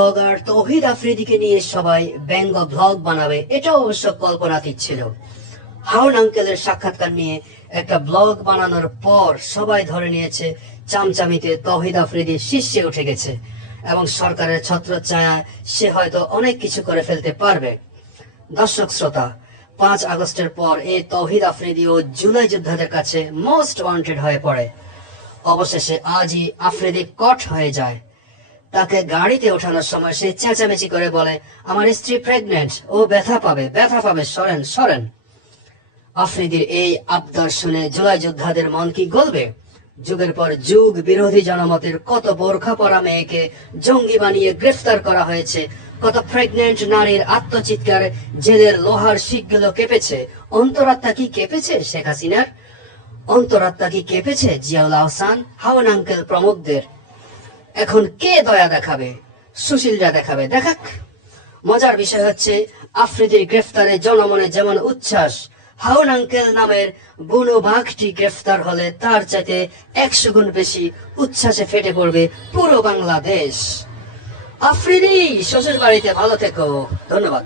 Blogger তৌহিদ আফ্রিদিকে নিয়ে সবাই ব্যঙ্গ ব্লগ বানাবে, এটা অবশ্য কল্পনাতীত ছিল। হারুন আঙ্কেলের সাক্ষাৎকার নিয়ে একটা ব্লগ বানানোর পর সবাই ধরে নিয়েছে চামচামিতে তৌহিদ আফ্রিদি শীর্ষে উঠে গেছে এবং সরকারের ছত্রছায়ায় সে হয়তো অনেক কিছু করে ফেলতে পারবে। দর্শক শ্রোতা, 5 আগস্টের পর এই তৌহিদ আফ্রিদি ও জুলাই যোদ্ধাদের কাছে মোস্ট ওয়ান্টেড হয়ে পড়ে। অবশেষে আজই আফ্রিদি কট হয়ে যায়। তাকে গাড়িতে ওঠানোর সময় সে চেঁচামেচি করে বলে, আমার স্ত্রী প্রেগনেন্ট, ও ব্যথা পাবে, সরেন সরেন। আফ্রিদির এই আবদার শুনে জুলাই যোদ্ধাদের মন কি গলবে? যুগের পর যুগ বিরোধী জনমতের কত বোরখা পরা মেয়েকে জঙ্গি বানিয়ে গ্রেফতার করা হয়েছে, কত প্রেগনেন্ট নারীর আত্মচিৎকারে জেলের লোহার শিকগুলো কেঁপেছে। অন্তরাত্মা কি কেঁপেছে শেখ হাসিনার? অন্তরাত্মা কি কেঁপেছে জিয়াউল আহসান, হারুন আঙ্কেল প্রমুখদের? এখন কে দয়া দেখাবে? সুশীলরা দেখাবে, দেখাক। মজার বিষয় হচ্ছে, আফ্রিদির গ্রেফতারে জনমনে যেমন উচ্ছ্বাস, হারুন আঙ্কেল নামের বুনো বাঘটি গ্রেফতার হলে তার চাইতে 100 গুণ বেশি উচ্ছ্বাসে ফেটে পড়বে পুরো বাংলাদেশ। আফ্রিদি, শ্বশুর বাড়িতে ভালো থেকো। ধন্যবাদ।